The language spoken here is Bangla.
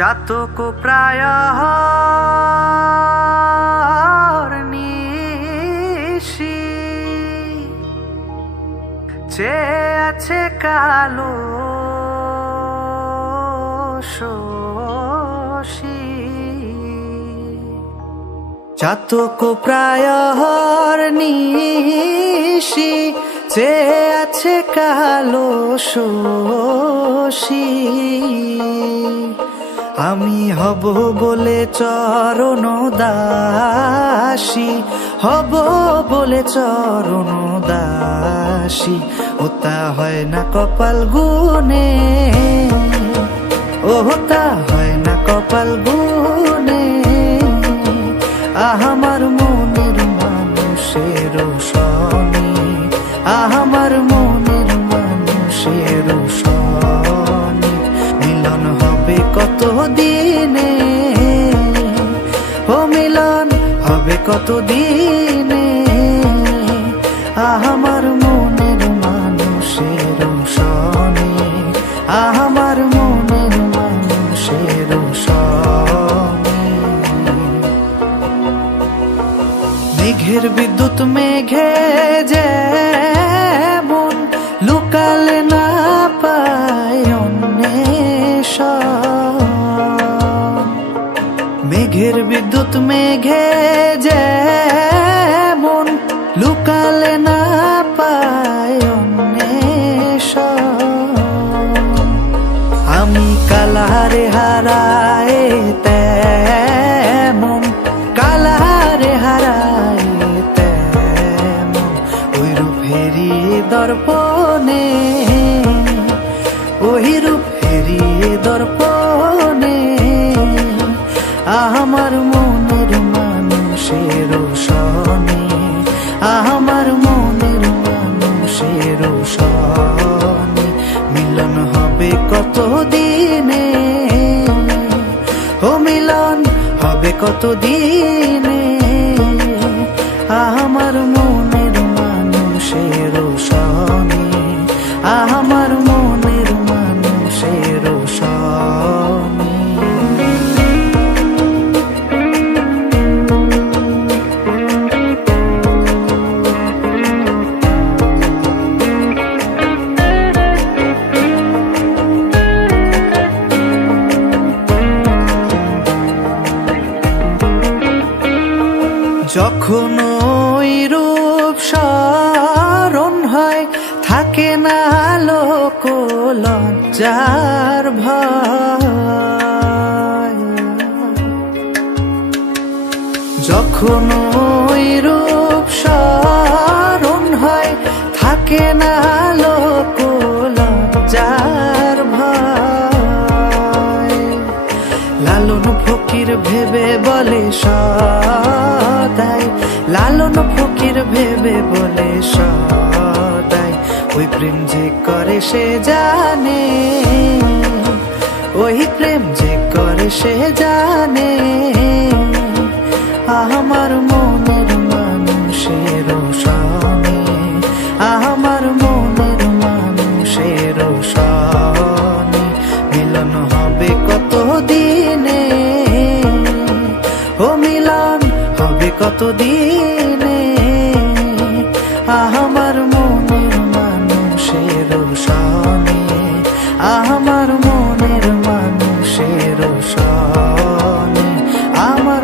চাতক প্রায় নিশি চেয়ে আছে কালো শশী। চাতক প্রায় নিশি চেয়ে আছে কালো শশী। আমি হব বলে চরণ দাসী, হব বলে চরণ দাসী। ওটা হয় না কপাল গুনে, ওটা হয় না কপাল গুনে। আমার মনের মানুষের সনে, আমার মনের মানুষের সনে। মিলন হবে কত দিনে, ও মিলন হবে কত দিনে। আমার মনের মানুষের সনে, আমার মনের মানুষের সনে। মেঘের বিদ্যুৎ মেঘে যেমন লুকালে না পায় অন্বেষণ। মেঘের বিদ্যুৎ মেঘে যেমন লুকালে না পায় অন্বেষণ। আমি কালারে হারায় তেমন, কালারে হারায় তেমন। ওই রূপ হেরিয়ে দর্পণে, ওই রূপ হেরিয়ে দর্পণে। আমার মনের মানুষের সনে, আমার মনের মানুষের সনে। মিলন হবে কত দিনে, ও মিলন হবে কত দিনে। আমার মনের মানুষের সনে, আমার মনের মানুষের সনে। যখন ওই রূপ স্মরণ হয় থাকে না লোক লজ্জার ভয়। যখন ওই রূপ স্মরণ হয় থাকে না লোক লজ্জার ভয়। লালন ফকির ভেবে বলে সদাই, লালন ফকির ভেবে বলে সদাই। ওই প্রেম যে করে সে জানে, ওই প্রেম যে করে সে জানে। আমার মনের মানুষের সনে, আমার মনের মানুষের সনে। মিলন হবে কত দিনে, ও মিলন হবে কত দিনে। আমার মনের মানুষের সনে, আমার মনের মানুষের সনে। আমার